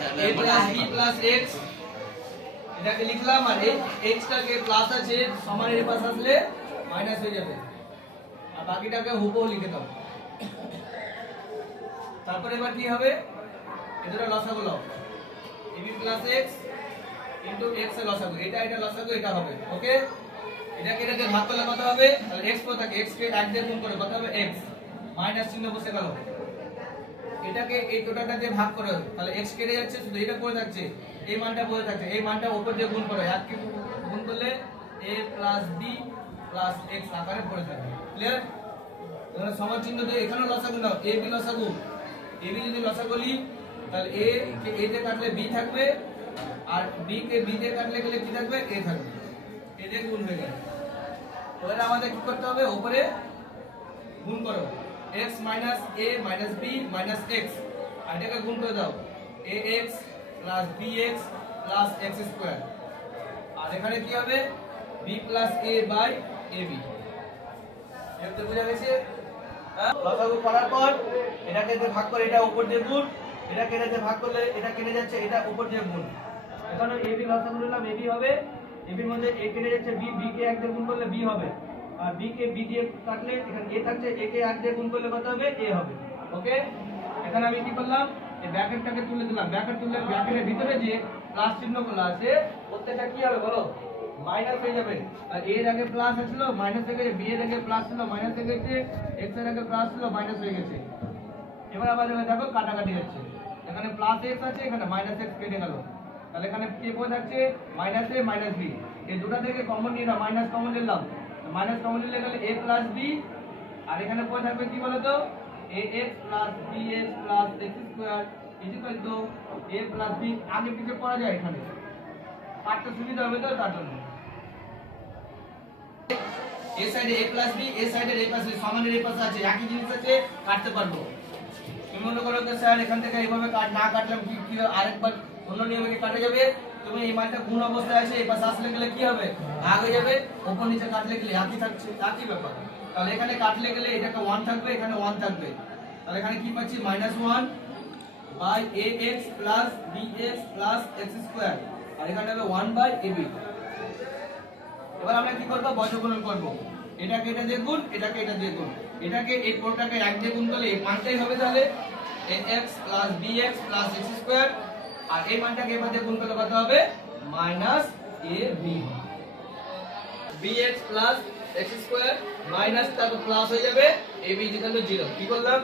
a plus b plus x এটাকে লিখলাম আর x টাকে প্লাস আছে সমানের এই পাশে আসলে মাইনাস হয়ে যাবে আর বাকিটাকে হুবহু লিখে দাও। তারপর এবার কি হবে এদের লসাগু নাও ab plus x into x এর লসাগু এটা লসাগু এটা হবে ওকে। এটাকে ভাগ করলে কত হবে তাহলে x কত থাকে x কে 1 দিয়ে গুণ করে কত হবে x মাইনাস চিহ্ন বসে গেল। এটাকে এই টোটালটা দিয়ে ভাগ করো তাহলে x কেটে যাচ্ছে শুধু এটা পড়ে থাকছে এই মানটা পড়ে থাকছে এই মানটা উপর দিয়ে গুণ করো এক কে গুণ করলে a b x আকারে পড়ে থাকবে ক্লিয়ার। তাহলে সমান চিহ্ন দিয়ে এখানেও লসাগু নাও ab লসাগু ab যদি লসাগু লি তাহলে a কে a দিয়ে কাটলে b থাকবে আর b কে b দিয়ে কাটলে গেলে কি থাকবে a থাকবে a দিয়ে গুণ হয়ে গেল। এবার আমাদের কি করতে হবে উপরে গুণ করো x minus a minus b minus x আর এটাকে গুণ করে দাও ax plus bx plus x square আর এখানে কি হবে b plus a by ab এটা বুঝা গেছে। লসাগু করার পর এটাকে যে ভাগ করে এটা উপর দিয়ে গুণ এটা কেটে যে ভাগ করলে এটা কেটে যাচ্ছে এটা উপর দিয়ে গুণ এখানে ab লসাগু নিলাম ab হবে ab এর মধ্যে a কেটে যাচ্ছে b b কে 1 দিয়ে গুণ করলে b হবে আর b কে b দিয়ে কাটলে এখানে a থাকছে a কে 1 দিয়ে গুণ করলে কত হবে a হবে ওকে। এখানে আমি কি করলাম এই ব্র্যাকেটটাকে তুলে দিলাম ব্র্যাকেট তুললে ব্র্যাকেটের ভিতরে যে প্লাস চিহ্নগুলো আছে প্রত্যেকটা কি হবে বলো মাইনাস হয়ে যাবে আর a এর আগে প্লাস ছিল মাইনাস হয়ে গেছে b এর আগে প্লাস ছিল মাইনাস হয়ে গেছে x এর আগে প্লাস ছিল মাইনাস হয়ে গেছে। এবার আবার দেখো কাটাকাটি যাচ্ছে এখানে প্লাস x আছে এখানে মাইনাস x কেটে গেল তাহলে এখানে কি পড়ে থাকছে মাইনাস a মাইনাস b এই দুটো থেকে কমন নিয়ে নাও মাইনাস কমন নিলাম মাইনাস কমন নিলে গেলে a প্লাস b আর এখানে পড়ে থাকবে কি বলো তো ax plus bx plus x square equal to a plus b আগে পিছে পড়া যায় এখানে কাটতে সুবিধা হবে তো তার জন্য a সাইডে a প্লাস b a সাইডে a প্লাস b সমানের এই পাশে আছে একই জিনিস আছে কাটতে পারবো। তুমি মনে করো যে স্যার এখান থেকে এইভাবে না কাটলাম কি আরেকবার অন্য নিয়মে কাটা যাবে তুমি এই মানটা গুণ অবস্থায় আছে এই পাশে আসলে গেলে কি হবে ভাগ হয়ে যাবে উপর নিচে কাটলে গেলে একই থাকছে একই ব্যাপার তাহলে এখানে কাটলে গেলে এটাকে 1 থাকবে এখানে 1 থাকবে তাহলে এখানে কি পাচ্ছি -1 by ax plus bx plus x square আর এখানে হবে 1 বাই ab। এবার আমরা কি করব বর্গমূল করব এটাকে এটা দিয়ে গুণ এটাকে এটা দিয়ে গুণ এটাকে এই পুরোটাকে 1 দিয়ে গুণ করলে এই মানটাই হবে তাহলে ax plus bx plus x square আর এই মানটাকে এবার দিয়ে গুণ করলে কত হবে minus ab bx plus x square minus তারপর প্লাস হয়ে যাবে ab 0 কি করলাম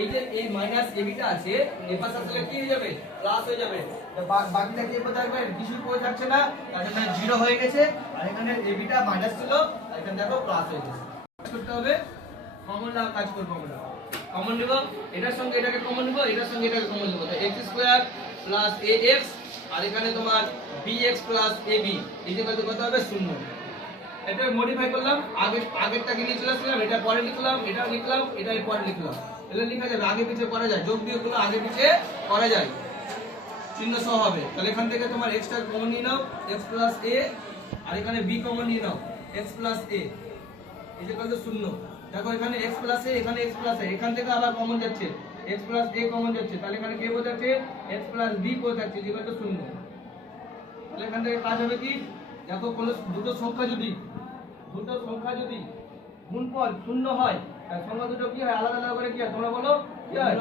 এই যে এই মাইনাস ab টা আছে এই পাশে আসলে কি হয়ে যাবে প্লাস হয়ে যাবে তো বাকিটা কি পড়ে থাকবে কিছু পড়ে থাকছে না তার জন্য 0 হয়ে গেছে আর এখানে ab টা মাইনাস ছিল আর এখানে দেখো প্লাস হয়ে গেছে করতে হবে কমন নাও কাজ করব আমরা কমন নিব এটার সঙ্গে এটাকে কমন নিব এটার সঙ্গে এটাকে কমন নিব তো x স্কয়ার প্লাস ax আর এখানে তোমার bx plus ab equal to কত হবে 0। এটা মডিফাই করলাম আগেরটাকে নিয়ে চলে আসলাম এটা পরে লিখলাম এটা লিখলাম এটাই পরে লিখলাম এটা লেখা যাবে আগে পিছে করা যায় যোগ বিয়োগ গুলো আগে পিছে করা যায় চিহ্ন সহ হবে তাহলে এখান থেকে তোমার x টা কমন নিয়ে নাও x প্লাস a আর এখানে b কমন নিয়ে নাও x plus a equal to 0। দেখো এখানে x প্লাস a এখানে x প্লাস a এখান থেকে আবার কমন যাচ্ছে x প্লাস a কমন যাচ্ছে তাহলে এখানে কি বসে যাচ্ছে x প্লাস b বসে যাচ্ছে ইকুয়াল টু 0। তাহলে এখান থেকে কাজ হবে কি দেখো কোন দুটো সংখ্যা যদি গুণফল 0 হয় তাহলে সংখ্যা দুটো কি হয় আলাদা আলাদা করে কি হয় তোমরা বলো কি হয়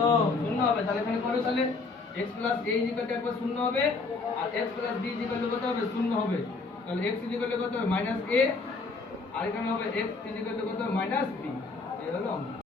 0 হবে তাহলে এখানে করো তাহলে x plus a equal to একবার 0 হবে আর x plus b equal to কত হবে 0 হবে তাহলে x ইকুয়াল টু কত হবে -a আর এখানে হবে x ইকুয়াল টু কত হবে -b এই হলো